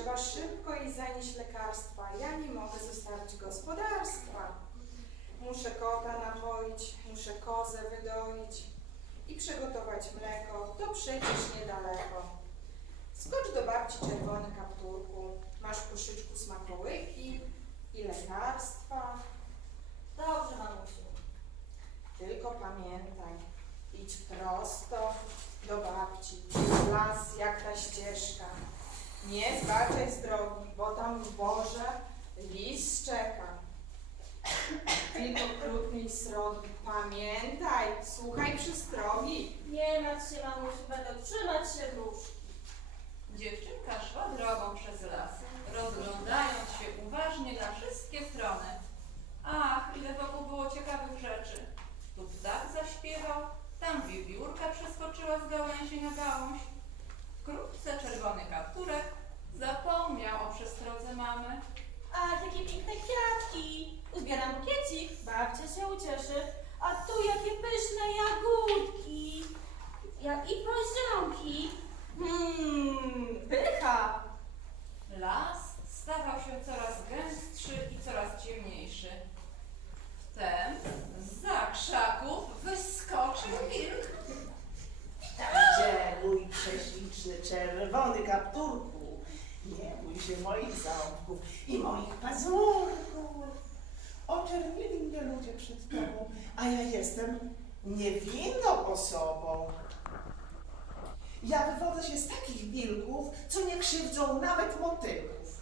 Trzeba szybko jej zanieść lekarstwa. Ja nie mogę zostawić gospodarstwa. Muszę kota napoić, muszę kozę wydoić i przygotować mleko. To przecież niedaleko. Skocz do babci czerwony kapturku. Masz w koszyczku smakołyki i lekarstwa. Dobrze, mamusiu. Tylko pamiętaj, idź prosto do babci, w las jak ta ścieżka. Nie zbaczaj z drogi, bo tam w borze lis czeka. Wilk okrutny i srogi, pamiętaj, słuchaj przystrogi. Nie martw się, mamusiu, będę trzymać się różki. Dziewczynka szła drogą przez las, rozglądając się uważnie na wszystkie strony. Ach, ile wokół było ciekawych rzeczy. Tu ptak zaśpiewał, tam wiewiórka przeskoczyła z gałęzi na gałąź. Wkrótce czerwony kapturek zapomniał o przestrodze mamy. Ach, jakie piękne kwiatki. Uzbieram bukiecik, babcia się ucieszy. A tu jakie pyszne jagódki. Jak i poziomki. Mmm, pycha. Las stawał się coraz gęstszy i coraz ciemniejszy. Wtem za krzaków wyskoczył wilk. Witajcie, mój prześliczny czerwony kapturku. Nie bój się moich ząbków i moich pazurków. Oczernili mnie ludzie przed tobą, a ja jestem niewinną osobą. Ja wywodzę się z takich wilków, co nie krzywdzą nawet motylków.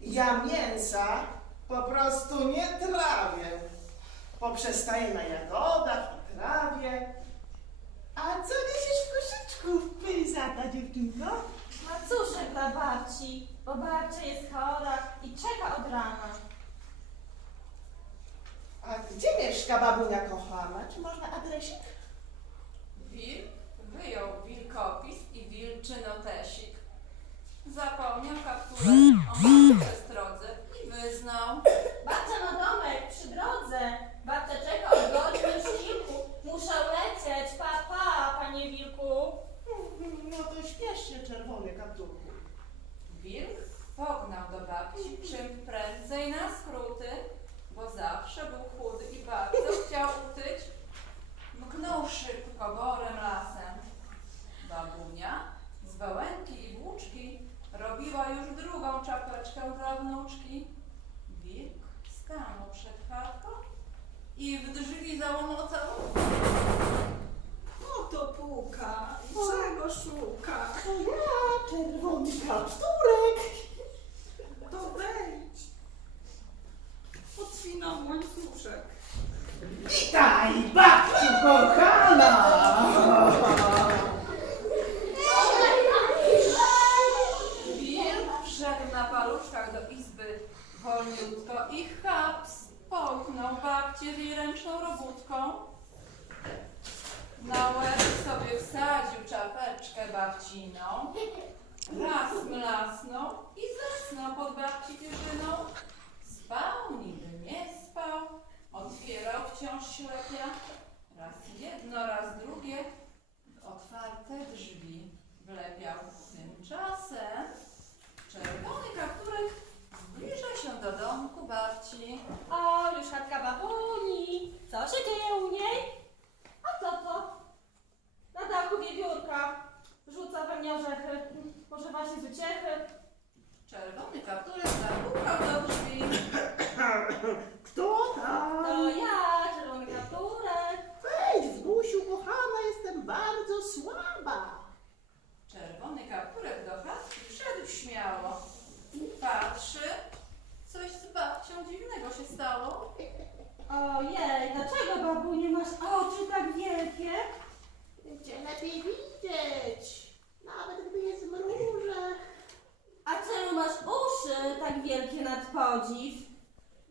Ja mięsa po prostu nie trawię. Poprzestaję na jagodach i trawie. A co niesiesz w koszyczku, pyzata dziewczynko? Macuszek dla babci, bo babcia jest chora i czeka od rana. A gdzie mieszka babunia kochana? Czy można adresik? Wilk wyjął wilkopis i wilczy notesik. Zapomniał kapturek o małej przestrodze i wyznał. Babcia ma domek przy drodze. Babcia czeka od godziny przy wilku. Muszę lecieć. Pa, pa, panie wilku. No to śpiesz się, czerwony kapturku. Wilk pognał do babci czym prędzej na skróty, bo zawsze był chudy i bardzo chciał utyć. Mknął szybko borem lasem. Babunia z wałęki i włóczki robiła już drugą czapeczkę dla wnuczki. Wilk stanął przed chatką i w drzwi załomocał. Oto puka i czego szuka? To ja, czerwony kapturek. To wejdź. Otwinam łańcuszek. Witaj, babciu kochana! Wilk wszedł na paluszkach do izby wolniutko i chaps połknął babcię w jej Na łeb sobie wsadził czapeczkę babciną, raz mlasnął i zasnął pod babci pierzyną. Spał, niby nie spał, otwierał wciąż ślepia, raz jedno, raz drugie, w otwarte drzwi wlepiał. Tymczasem czerwony kapturek zbliża się do domku babci. O, już chatka babuni. Co się dzieje u niej? A co to? Na dachu wiewiórka. Mnie orzechy. Może właśnie z uciechy. Czerwony kapturek zapukał do drzwi. Kto tam? To ja, czerwony kapturek. Wejdź, Zgusiu, kochana, jestem bardzo słaba. Czerwony kapturek do chatki wszedł śmiało. Patrzy, coś z babcią dziwnego się stało. Ojej, dlaczego babu nie masz oczy tak wielkie? Gdzie lepiej widzieć, nawet gdy jest mruże, A czemu masz uszy tak wielkie nad podziw?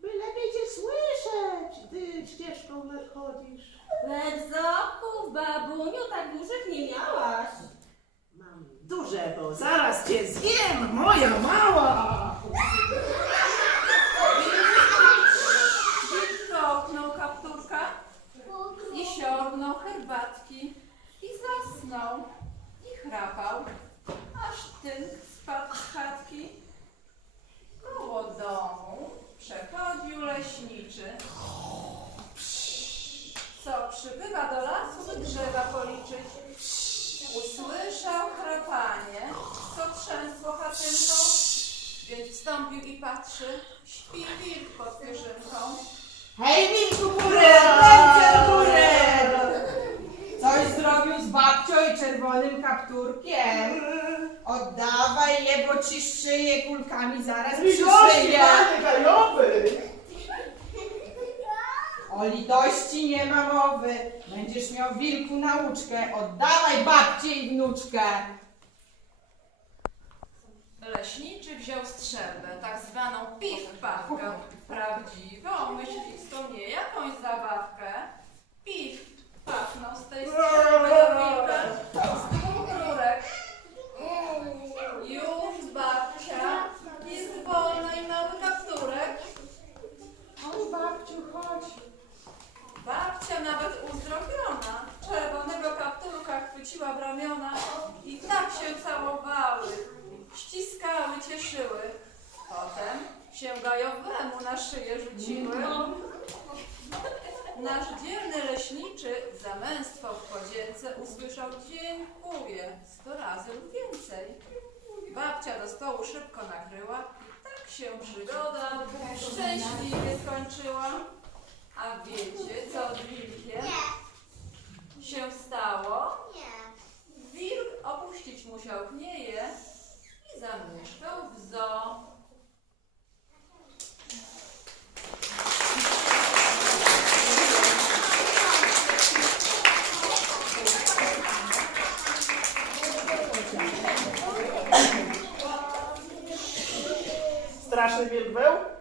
by lepiej cię słyszeć, gdy ścieżką nadchodzisz. Lecz z oków, babuniu, tak dużych nie miałaś. Mam duże, bo zaraz cię zjem, moja mała! Patrzy, śpi wilk pod pierzynką. Hej, Wilku, górę! Ręce w górę! Coś zrobił z babcią i czerwonym kapturkiem. Oddawaj je, bo ci szyję kulkami zaraz przyszyję. gajowy! O litości nie ma mowy. Będziesz miał wilku nauczkę. Oddawaj babcię i wnuczkę. Leśniczy wziął strzelbę, tak zwaną piw-pawkę, prawdziwą, myśliwską, nie jakąś zabawkę. Piw pachnął z tej strzelby do wilka z dwóch rurek. Już babcia jest wolna i mały kapturek. Chodź babciu, chodź. Babcia nawet uzdrowiona, czerwonego kapturka chwyciła w ramiona i tak się całowały, ściskały, cieszyły. Potem się gajowemu na szyję rzuciły. Nasz dzielny leśniczy za męstwo w podzięce usłyszał dziękuję sto razy lub więcej. Babcia do stołu szybko nakryła i tak się przygoda szczęśliwie skończyła. A wiecie, co z wilkiem się stało? Straszny wielk był?